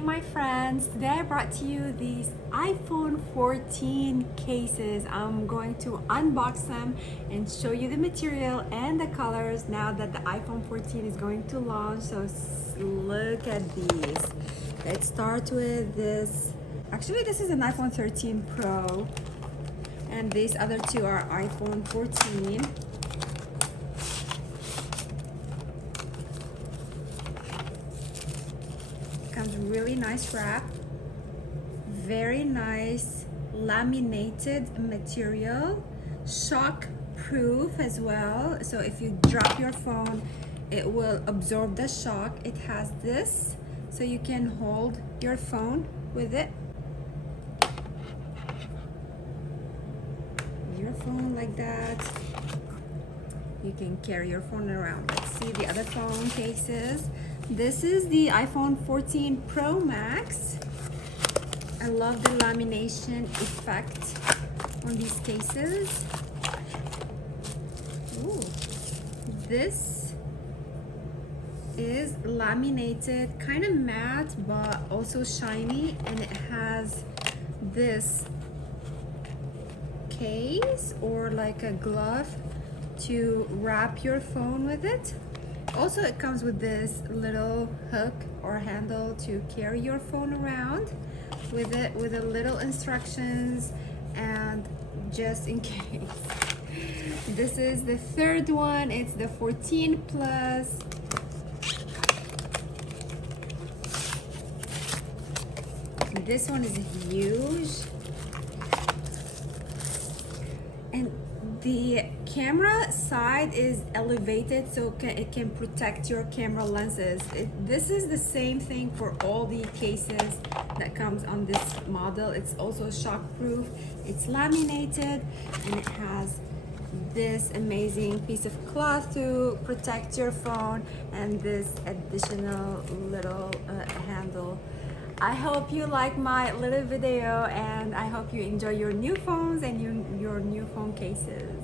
morning, my friends. Today I brought to you these iPhone 14 cases. I'm going to unbox them and show you the material and the colors now that the iPhone 14 is going to launch. So look at these. Let's start with this. Actually, this is an iPhone 13 Pro and these other two are iPhone 14. Comes really nice wrap, very nice laminated material, shock proof as well, so if you drop your phone it will absorb the shock. It has this so you can hold your phone with it, your phone like that. You can carry your phone around. Let's see the other phone cases. This is the iPhone 14 Pro Max. I love the lamination effect on these cases. Ooh. This is laminated, kind of matte but also shiny, and it has this case or like a glove to wrap your phone with it. Also, it comes with this little hook or handle to carry your phone around with it, with a little instructions, and just in case. This is the third one. It's the 14 Plus. This one is huge. And the camera side is elevated so it can protect your camera lenses. This is the same thing for all the cases that comes on this model. It's also shock proof, it's laminated, and it has this amazing piece of cloth to protect your phone and this additional little handle. I hope you like my little video, and I hope you enjoy your new phones and your new phone cases.